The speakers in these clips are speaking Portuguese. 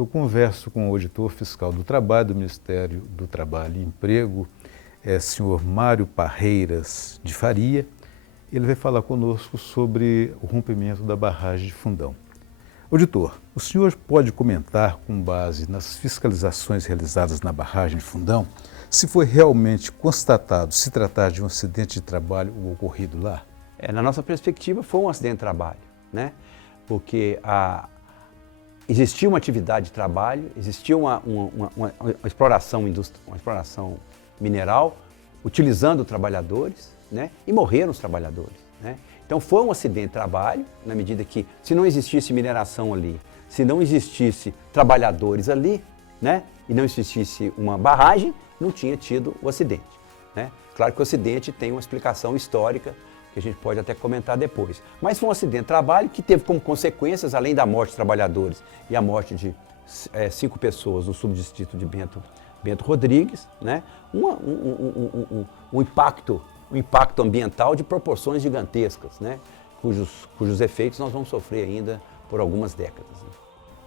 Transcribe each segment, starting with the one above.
Eu converso com o auditor fiscal do Trabalho do Ministério do Trabalho e Emprego, senhor Mário Parreiras de Faria. Ele vai falar conosco sobre o rompimento da barragem de Fundão. Auditor, o senhor pode comentar, com base nas fiscalizações realizadas na barragem de Fundão, se foi realmente constatado se tratar de um acidente de trabalho ocorrido lá? Na nossa perspectiva, foi um acidente de trabalho, né? Porque existia uma atividade de trabalho, existia uma exploração uma exploração mineral, utilizando trabalhadores, né? E morreram os trabalhadores, né? Então foi um acidente de trabalho, na medida que, se não existisse mineração ali, se não existisse trabalhadores ali, né? E não existisse uma barragem, não tinha tido o acidente, né? Claro que o acidente tem uma explicação histórica, que a gente pode até comentar depois. Mas foi um acidente de trabalho que teve como consequências, além da morte de trabalhadores e a morte de 5 pessoas no subdistrito de Bento Rodrigues, né? Um impacto ambiental de proporções gigantescas, né? Cujos efeitos nós vamos sofrer ainda por algumas décadas.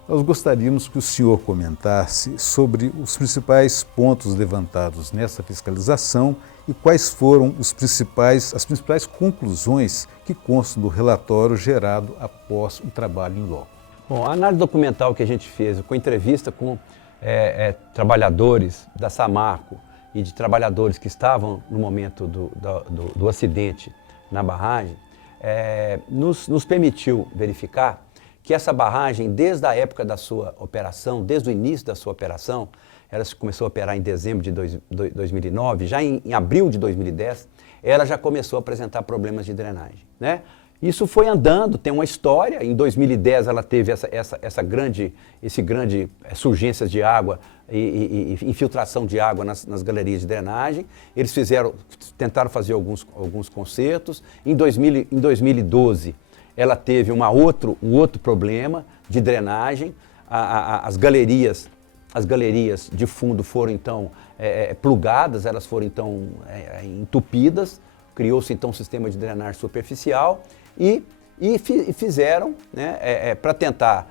Nós gostaríamos que o senhor comentasse sobre os principais pontos levantados nessa fiscalização e quais foram as principais conclusões que constam do relatório gerado após o trabalho em loco. Bom, a análise documental que a gente fez com entrevista com trabalhadores da Samarco e de trabalhadores que estavam no momento do acidente na barragem, nos permitiu verificar que essa barragem, desde a época da sua operação, desde o início da sua operação, ela começou a operar em dezembro de 2009, já em abril de 2010, ela já começou a apresentar problemas de drenagem, né? Isso foi andando, tem uma história. Em 2010 ela teve essa grande surgências de água e infiltração de água nas galerias de drenagem. Eles tentaram fazer alguns consertos. Em 2012 ela teve um outro problema de drenagem. As galerias de fundo foram então plugadas, elas foram então entupidas. Criou-se então um sistema de drenagem superficial e fizeram, né, para tentar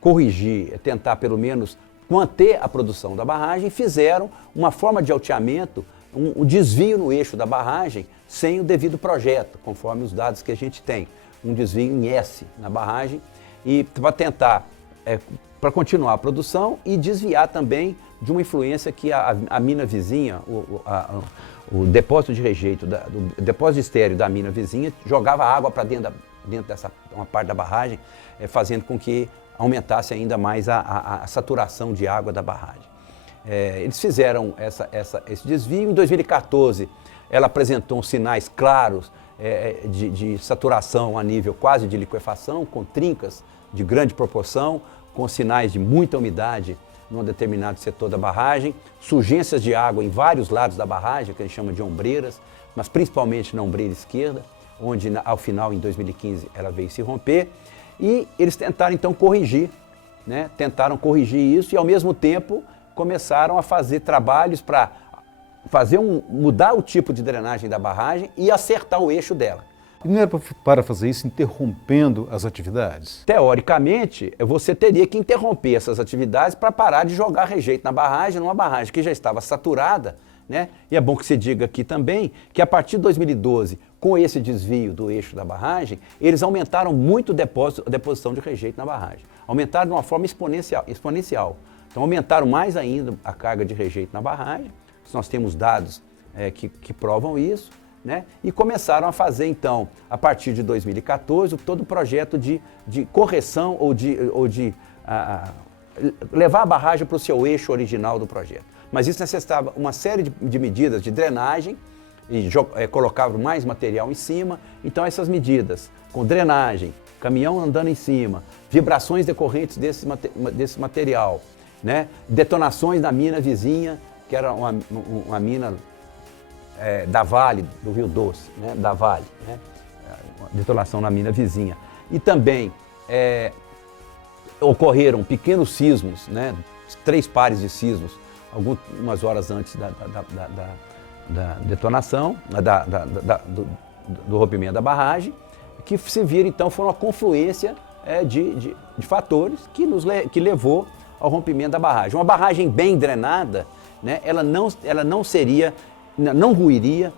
corrigir, tentar pelo menos manter a produção da barragem, fizeram uma forma de alteamento, um desvio no eixo da barragem sem o devido projeto, conforme os dados que a gente tem. Um desvio em S na barragem, e para tentar, para continuar a produção e desviar também de uma influência que a mina vizinha, o depósito de rejeito, o depósito de estéreo da mina vizinha jogava água para dentro dessa uma parte da barragem, fazendo com que aumentasse ainda mais a saturação de água da barragem. Eles fizeram esse desvio. Em 2014, ela apresentou sinais claros de saturação a nível quase de liquefação, com trincas de grande proporção, com sinais de muita umidade num determinado setor da barragem, surgências de água em vários lados da barragem, que a gente chama de ombreiras, mas principalmente na ombreira esquerda, onde ao final, em 2015, ela veio se romper, e eles tentaram então corrigir, né? Tentaram corrigir isso e ao mesmo tempo começaram a fazer trabalhos para mudar o tipo de drenagem da barragem e acertar o eixo dela. E não era para fazer isso interrompendo as atividades? Teoricamente, você teria que interromper essas atividades para parar de jogar rejeito na barragem, numa barragem que já estava saturada, né? E é bom que se diga aqui também que a partir de 2012, com esse desvio do eixo da barragem, eles aumentaram muito a deposição de rejeito na barragem. Aumentaram de uma forma exponencial. Então aumentaram mais ainda a carga de rejeito na barragem. Nós temos dados que provam isso, né? E começaram a fazer, então, a partir de 2014, todo o projeto de correção ou de levar a barragem para o seu eixo original do projeto. Mas isso necessitava uma série de medidas de drenagem e colocavam mais material em cima. Então, essas medidas, com drenagem, caminhão andando em cima, vibrações decorrentes desse material, né? Detonações na mina vizinha, que era uma mina da Vale, do Rio Doce, né? Da Vale, né? Detonação na mina vizinha. E também ocorreram pequenos sismos, né? 3 pares de sismos, algumas horas antes da detonação, do rompimento da barragem, que se viram então foram a confluência de fatores que levou ao rompimento da barragem. Uma barragem bem drenada, né, ela não ruiria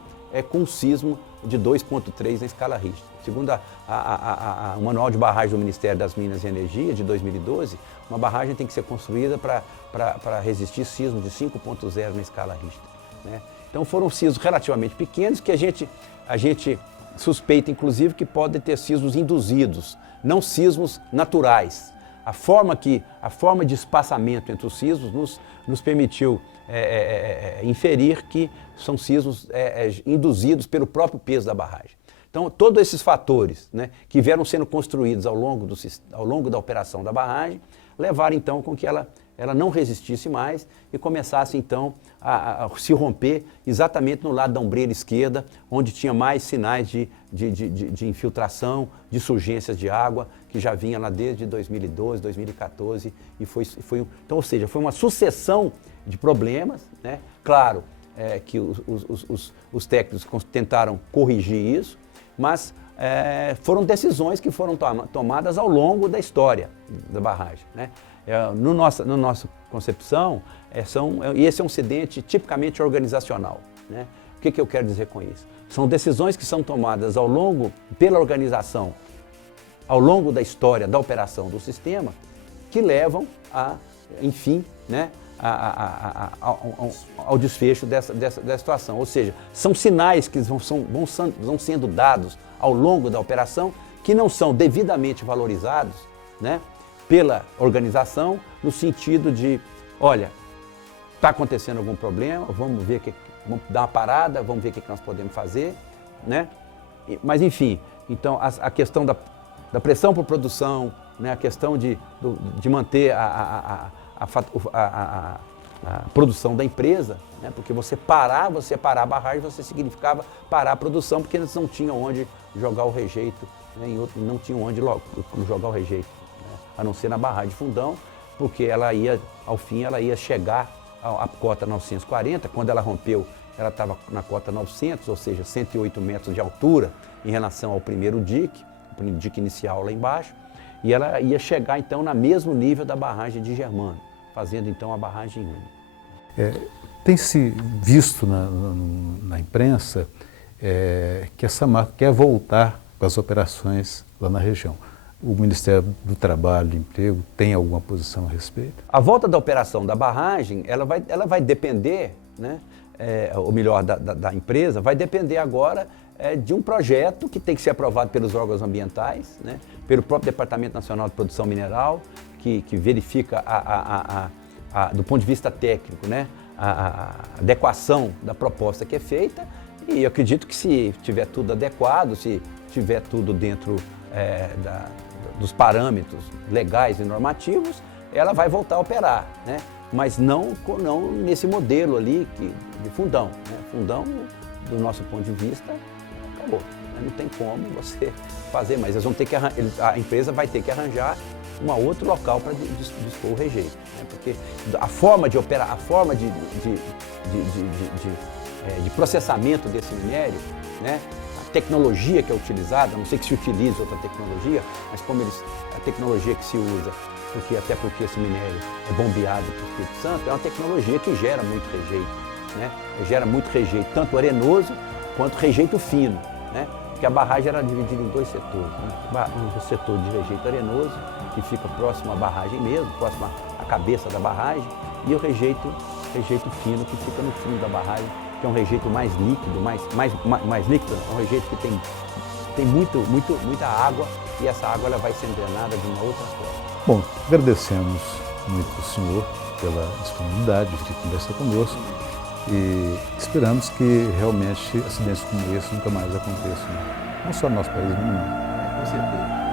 com um sismo de 2,3 na escala Richter. Segundo o Manual de Barragem do Ministério das Minas e Energia, de 2012, uma barragem tem que ser construída para resistir sismos de 5,0 na escala Richter, né? Então foram sismos relativamente pequenos que a gente suspeita, inclusive, que podem ter sismos induzidos, não sismos naturais. A forma de espaçamento entre os sismos nos permitiu inferir que são sismos induzidos pelo próprio peso da barragem. Então, todos esses fatores, né, que vieram sendo construídos ao longo da operação da barragem, levaram então com que ela não resistisse mais e começasse então a se romper exatamente no lado da ombreira esquerda, onde tinha mais sinais de infiltração, de surgências de água, que já vinha lá desde 2012, 2014, então, ou seja, foi uma sucessão de problemas, né? Claro que os técnicos tentaram corrigir isso, mas foram decisões que foram tomadas ao longo da história da barragem, né? No nossa concepção, esse é um acidente tipicamente organizacional, né? O que eu quero dizer com isso? São decisões que são tomadas pela organização, ao longo da história da operação do sistema, que levam enfim, né, ao desfecho dessa situação. Ou seja, são sinais que vão sendo dados ao longo da operação que não são devidamente valorizados, né, pela organização, no sentido de, olha, está acontecendo algum problema, vamos dar uma parada, vamos ver o que nós podemos fazer, né? Mas enfim, então a questão da pressão por produção, né, a questão de manter a produção da empresa, né, porque você parar a barragem, você significava parar a produção, porque eles não tinham onde jogar o rejeito, né, não tinham onde jogar o rejeito, né, a não ser na barragem de Fundão, porque ao fim ela ia chegar à cota 940, quando ela rompeu, ela estava na cota 900, ou seja, 108 metros de altura em relação ao primeiro dique, o dique inicial lá embaixo, e ela ia chegar então no mesmo nível da barragem de Germano, fazendo então a barragem única. Tem-se visto na imprensa que a Samarco quer voltar com as operações lá na região. O Ministério do Trabalho e Emprego tem alguma posição a respeito? A volta da operação da barragem, ela vai depender, né, ou melhor, da empresa, vai depender agora de um projeto que tem que ser aprovado pelos órgãos ambientais, né, pelo próprio Departamento Nacional de Produção Mineral, que verifica, do ponto de vista técnico, né, a adequação da proposta que é feita, e eu acredito que se tiver tudo adequado, se tiver tudo dentro dos parâmetros legais e normativos, ela vai voltar a operar, né? Mas não nesse modelo ali de Fundão, né? Fundão, do nosso ponto de vista, acabou. Não tem como você fazer, mas a empresa vai ter que arranjar um outro local para dispor o rejeito, né? Porque a forma de operar, a forma de processamento desse minério, né? A tecnologia que é utilizada, não sei que se utilize outra tecnologia, mas a tecnologia que se usa, até porque esse minério é bombeado por Espírito Santo, é uma tecnologia que gera muito rejeito, né? Gera muito rejeito, tanto arenoso quanto rejeito fino, né? Porque a barragem era dividida em dois setores, né? Um setor de rejeito arenoso, que fica próximo à barragem mesmo, próximo à cabeça da barragem, e o rejeito fino, que fica no fundo da barragem, que é um rejeito mais líquido, mais líquido, é um rejeito que tem muita água, e essa água ela vai sendo drenada de uma outra forma. Bom, agradecemos muito o senhor pela disponibilidade de conversar conosco e esperamos que realmente acidentes como esse nunca mais aconteçam, não só no nosso país, mas no mundo. Com certeza.